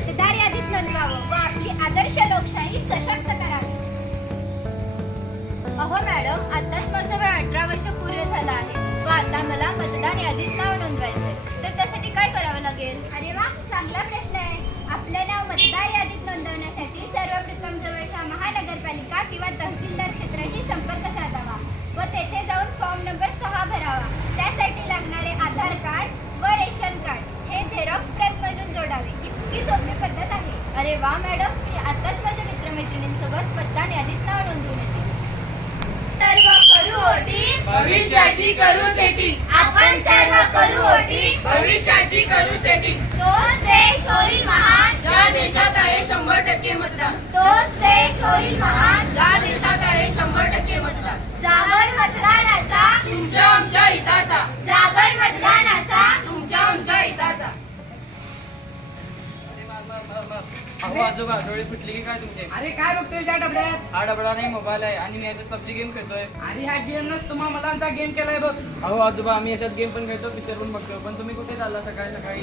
मतदार यादीत नोंदवावं व आपली आदर्श लोकशाही सशक्त करावी। अहो मॅडम, आताच माझं वय 18 वर्ष पूर्ण झालं आहे व आता मला मतदार यादीत नाव नोंदवायचंय, तर त्यासाठी काय करावं लागेल? अरे वा, चांगला प्रश्न आहे। आपलं नाव मतदार यादीत नोंदवण्यासाठी सर्वप्रथम जवळच्या महानगरपालिका किंवा तहसीलदार क्षेत्राशी संपर्क साधावा व तेथे जाऊन फॉर्म नंबर 6 भरावा। त्यासाठी लागणारे आधार कार्ड व रेशन कार्ड हे झेरॉक्स प्रत म्हणून जोडावे। इतकी सोपी पद्धत आहे। अरे वा मॅडम, मी आताच माझ्या मित्रमैत्रिणींसोबत मतदार यादीत नाव नोंदवून येते। सर्व करू ओटी, भविष्याची करू सेटिंग। आपण सर्व करू ओटी, भविष्याची करू सेटिंग। तोच देश होईल महान, ज्या देशात आहे 100% मतदान। तोच देश होईल महान। ज्या देशात आहे 100% मतदान। जागर मतदानाचा, तुमच्या आमच्या हिताचा। जागर मतदानाचा, तुमच्या आमच्या हिताचा। अहो आजोबा, डोळे फुटले की काय तुमचे? अरे काय बघतोय त्या डबड्यात? हा डबडा नाही, मोबाईल आहे आणि मी याच्यात पबजी गेम खेळतोय। अरे ह्या गेमनच तुम्हा मुलांचा गेम केलाय बघ। अहो आजोबा, आम्ही याच्यात गेम पण खेळतो, पिक्चर पण बघतो, पण तुम्ही कुठे चालला सकाळी सकाळी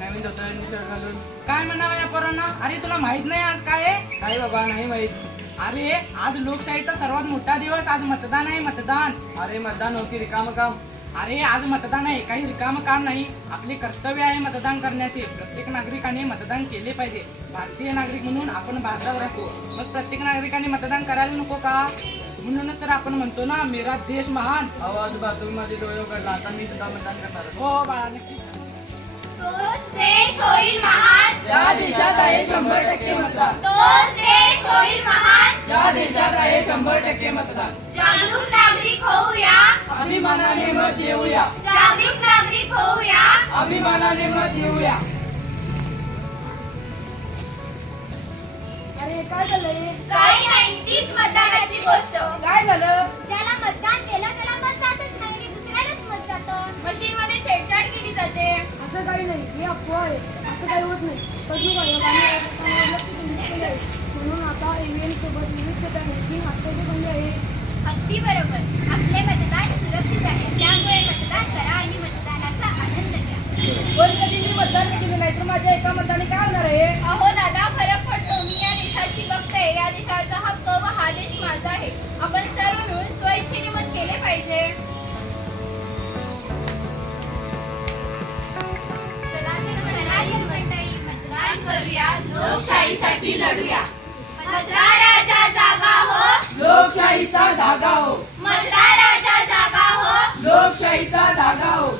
नवीन धोतर शर्ट घालून? काय म्हणावं या पोरांना? अरे तुला माहित नाही आज काय आहे? नाही बाबा, नाही माहित। अरे आज लोकशाहीचा सर्वात मोठा दिवस, आज मतदान आहे, मतदान। अरे मतदान होती रिकाम काम। अरे आज मतदान आहे, काही रिकामं काम नाही, आपले कर्तव्य आहे मतदान करण्याचे। प्रत्येक नागरिकाने मतदान केले पाहिजे। भारतीय नागरिक म्हणून आपण भारतात राहतो, मग प्रत्येक नागरिकाने मतदान करायला नको का? म्हणूनच तर आपण म्हणतो ना, मेरा देश महान। अहो आजोबा, तुम्ही माझे डोळे उघडला, आता मी सुद्धा मतदान करणार। हो बाळा, नक्की। तोच देश होईल महान, ज्या देशात आहे 100% मतदान। तोच देश होईल महान। ज्या देशात आहे 100% मतदान। जागरूक नागरिक होऊया, अभिमानाने मत देऊया। जागरूक नागरिक होऊया। अभिमानाने मत देऊया। अरे काय झालंय? काही नाही, तीच मतदानाची गोष्ट। काय झालं? ज्याला मतदान केलं त्याला मत जातच नाही, दुसऱ्यालाच मत जातं। मशीन मध्ये छेडछाड केली जाते। असं काही नाही, हे अफवा आहे, असं काही होत नाही। सजूक आयोगाने या प्रकरणावर लक्ष केंद्रित केले आहे, म्हणून आता ईव्हीएम सोबत विविध बँकिंग हक्काचे बंद आहे। अगदी बरोबर, आपले मतदान सुरक्षित आहे, त्यामुळे मतदान करा आणि मतदानाचा आनंद घ्या। पण कधी मी मतदान केलं नाही तर माझ्या एका मताने काय होणार आहे? अहो दादा, फरक पडतो। मी या देशाची बघते, या देशाचा हक्क व हा देश माझा आहे। आपण सर्व मिळून स्वइच्छेने मत केले पाहिजे। चला तर मंडळी, मतदान करूया, लोकशाहीसाठी लढूया। मतदाराचा जागा हो, लोकशाहीचा धागा हो। मतदाराचा जागा हो। लोकशाहीचा धागा हो।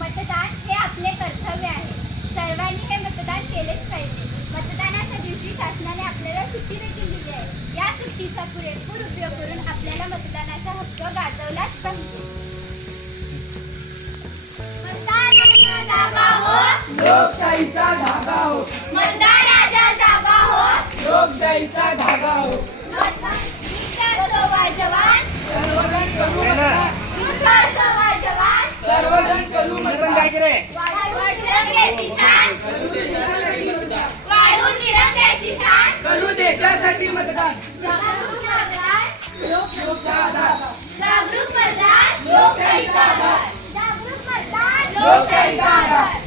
मतदान हे आपले कर्तव्य आहे, सर्वांनी हे मतदान केलेच पाहिजे। मतदानाच्या दिवशी शासनाने आपल्याला सुट्टी देखील दिली आहे, या सुट्टीचा पुरेपूर उपयोग करून आपल्याला मतदानाचा हक्क गाजवलाच पाहिजे। मतदाराचा जागा हो, लोकशाहीचा धागा हो। मतदाराचा जागा हो। लोकशाहीचा धागा हो। वृद्ध असो वा जवान, सर्वजण करू मतदान। वृद्ध असो वा जवान, सर्वजण करू मतदान। वाढवून तिरंग्याची शान, करू देशासाठी मतदान। वाढवून तिरंग्याची शान। करू देशासाठी मतदान। जागरूक मतदार, लोकशाहीचा आधार। जागरूक मतदार, लोकशाहीचा आधार। जागरूक मतदार, लोकशाहीचा आधार।